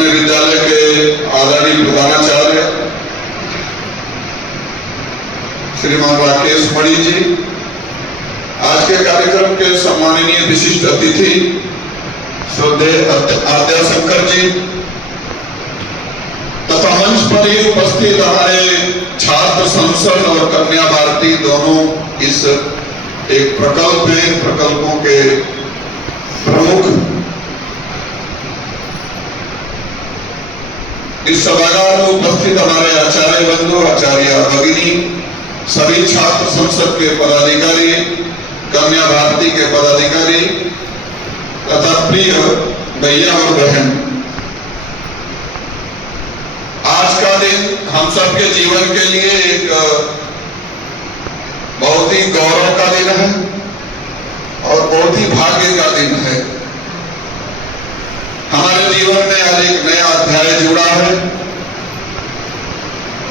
अपने विद्यालय के आदरणीय प्रधानाचार्य श्रीमान राकेश मणि जी, आज के कार्यक्रम के सम्माननीय विशिष्ट अतिथि श्रद्धेय आद्याशंकर जी तथा मंच पर ही उपस्थित हमारे छात्र संसद और कन्या भारती दोनों इस एक प्रकल्पों के प्रमुख, इस सभागार में उपस्थित हमारे आचार्य बंधु, आचार्य भगिनी, सभी छात्र संसद के पदाधिकारी, कन्या भारती के पदाधिकारी तथा प्रिय भैया और बहन, आज का दिन हम सबके जीवन के लिए एक बहुत ही गौरव का दिन है और बहुत ही भाग्य का दिन है। हमारे जीवन में आज एक नया अध्याय जुड़ा है।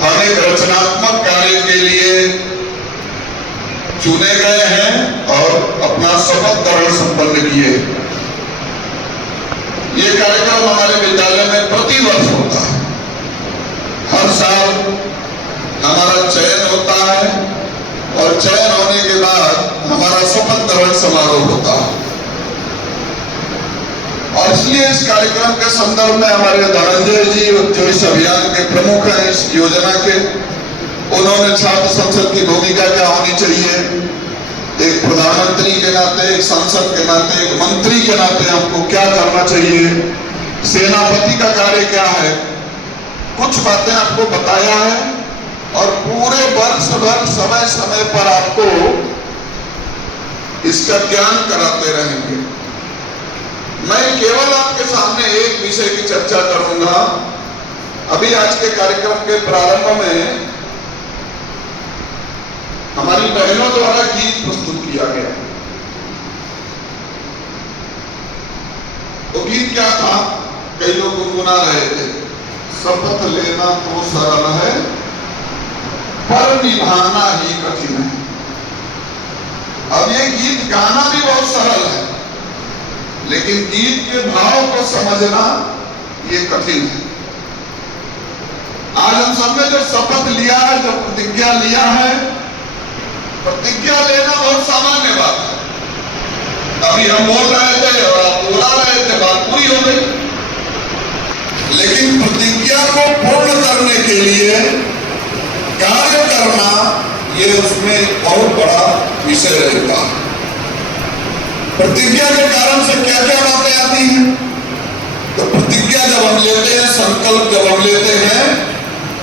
हम एक रचनात्मक कार्य के लिए चुने गए हैं और अपना शपथ ग्रहण संपन्न किए। ये कार्यक्रम हमारे विद्यालय में प्रतिवर्ष होता है। हर साल हमारा चयन होता है और चयन होने के बाद हमारा शपथ ग्रहण समारोह होता है। और इसलिए इस कार्यक्रम के संदर्भ में हमारे धनंजय जी, जो इस अभियान के प्रमुख हैं, इस योजना के, उन्होंने छात्र संसद की भूमिका क्या होनी चाहिए, एक प्रधानमंत्री के नाते, एक सांसद के नाते, एक मंत्री के नाते हमको क्या करना चाहिए, सेनापति का कार्य क्या है, कुछ बातें आपको बताया है और पूरे वर्ष भर समय समय पर आपको इसका ज्ञान कराते रहेंगे। मैं केवल आपके सामने एक विषय की चर्चा करूंगा। अभी आज के कार्यक्रम के प्रारंभ में हमारी बहनों द्वारा गीत प्रस्तुत किया गया। तो गीत क्या था? कई लोग गुनगुना रहे थे, शपथ लेना तो सरल है पर निभाना ही कठिन है। अब ये गीत गाना भी बहुत सरल है, लेकिन गीत के भाव को समझना ये कठिन है। आज हम सब ने जो शपथ लिया है, जो प्रतिज्ञा लिया है, प्रतिज्ञा लेना बहुत सामान्य बात है। अभी हम बोल रहे थे और आप दोहरा रहे थे, बात पूरी हो गई। लेकिन प्रतिज्ञा को पूर्ण करने के लिए कार्य करना, ये उसमें बहुत बड़ा विषय रहता है। प्रतिज्ञा के कारण से क्या क्या बातें आती हैं? तो प्रतिज्ञा जब हम लेते हैं, संकल्प जब हम लेते हैं,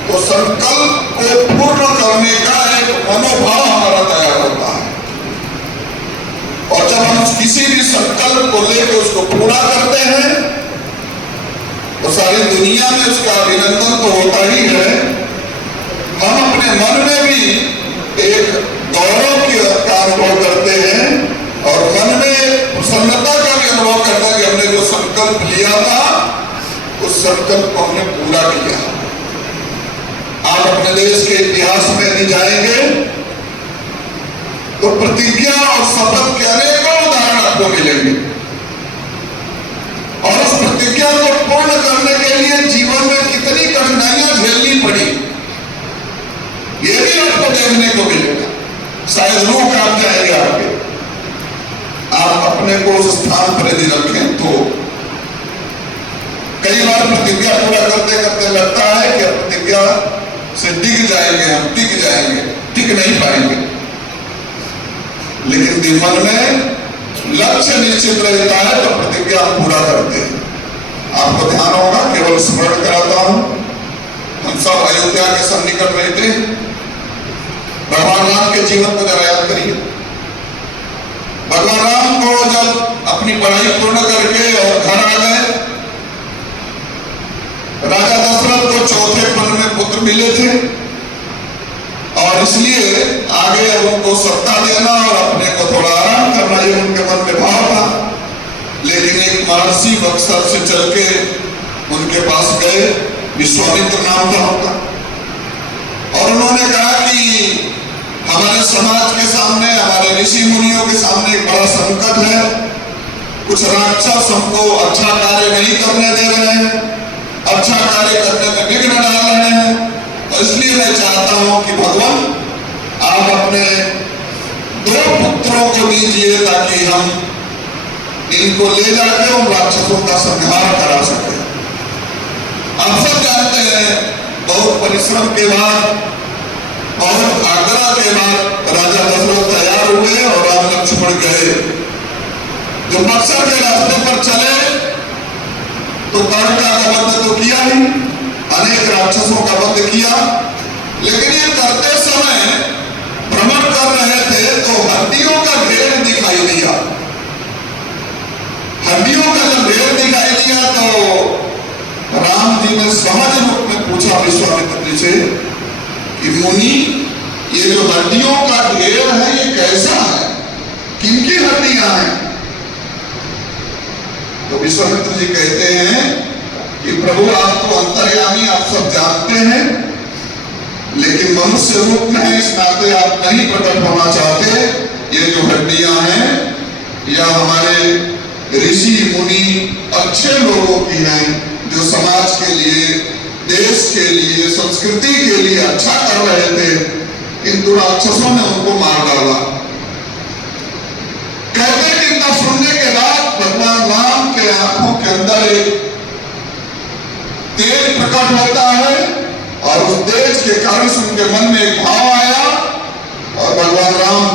तो संकल्प को पूर्ण करने का एक मनोभाव हमारा तैयार होता है। और जब हम किसी भी संकल्प को लेकर उसको पूरा करते हैं, तो सारी दुनिया में उसका अभिनंदन तो होता ही है। हम अपने मन में भी एक गौरव का अनुभव करते हैं और मन में प्रसन्नता का भी अनुभव करते हैं कि हमने जो संकल्प लिया था, उस संकल्प को हमने पूरा किया। आप अपने देश के इतिहास में यदि जाएंगे तो प्रतिज्ञा और शपथ के अनेकों उदाहरण आपको मिलेंगे। और उस प्रतिज्ञा को पूर्ण करने के लिए जीवन में कितनी कठिनाइयां झेलनी पड़ी, ये भी आपको देखने को मिलेगा। शायद रूह कांप जाएंगे आपके। आप अपने को उस स्थान पर यदि रखें तो कई बार प्रतिज्ञा पूरा करते करते लगता है कि प्रतिज्ञा से डिग जाएंगे, हम टिक जाएंगे, टिक नहीं पाएंगे। लेकिन जीवन में लक्ष्य निश्चित रहता है तो प्रतिज्ञा हम पूरा करते हैं। आपको ध्यान होगा, केवल स्मरण कराता हूं, हम सब अयोध्या के सन्निकट रहते हैं। भगवान राम के जीवन को जरा याद करिए। भगवान राम को जब अपनी पढ़ाई पूर्ण करके और घर आ गए, राजा दशरथ को चौथे पल में पुत्र मिले थे और इसलिए आगे उनको सत्ता देना और अपने को थोड़ा आराम करना, ये उनके मन में भाव था। लेकिन एक महर्षि बक्सर से चल के उनके पास गए, विश्वामित्र नाम था उनका, और उन्होंने कहा कि हमारे समाज के सामने, हमारे ऋषि मुनियों के सामने एक बड़ा संकट है। कुछ राक्षस हमको अच्छा कार्य नहीं करने दे रहे हैं, मैं चाहता हूं कि भगवान आप अपने 2 पुत्रों को दीजिए ताकि हम इनको ले जाकर उन राक्षसों का संहार करा सके। आप सब जानते हैं बहुत परिश्रम के बाद, बहुत आग्रह के बाद राजा दशरथ तैयार हुए और राम लक्ष्मण गए। जो बक्सर के रास्ते पर चले तो ताड़का का वध तो किया ही, अनेक राक्षसों का वध किया, लेकिन ये करते समय भ्रमण कर रहे थे तो हड्डियों का ढेर दिखाई दिया। हड्डियों का जब ढेर दिखाई दिया तो राम जी ने सहज रूप में पूछा विश्वामित्र जी से कि मुनि, ये जो हड्डियों का ढेर है ये कैसा है, किनकी हड्डियां हैं? तो विश्वामित्र जी कहते हैं कि प्रभु आप तो अंतर्यामी, आप सब जानते हैं, लेकिन मनुष्य रूप में इस नाते आप नहीं प्रकट होना चाहते। ये जो हड्डियां हैं यह हमारे ऋषि मुनि अच्छे लोगों की हैं, जो समाज के लिए, देश के लिए, संस्कृति के लिए अच्छा कर रहे थे, किंतु राक्षसों ने उनको मार डाला। कहते हैं कि इतना सुनने के बाद भगवान राम के आंखों के अंदर एक तेज प्रकट होता है और उस तेज के कारण से उनके मन में एक भाव आया और भगवान राम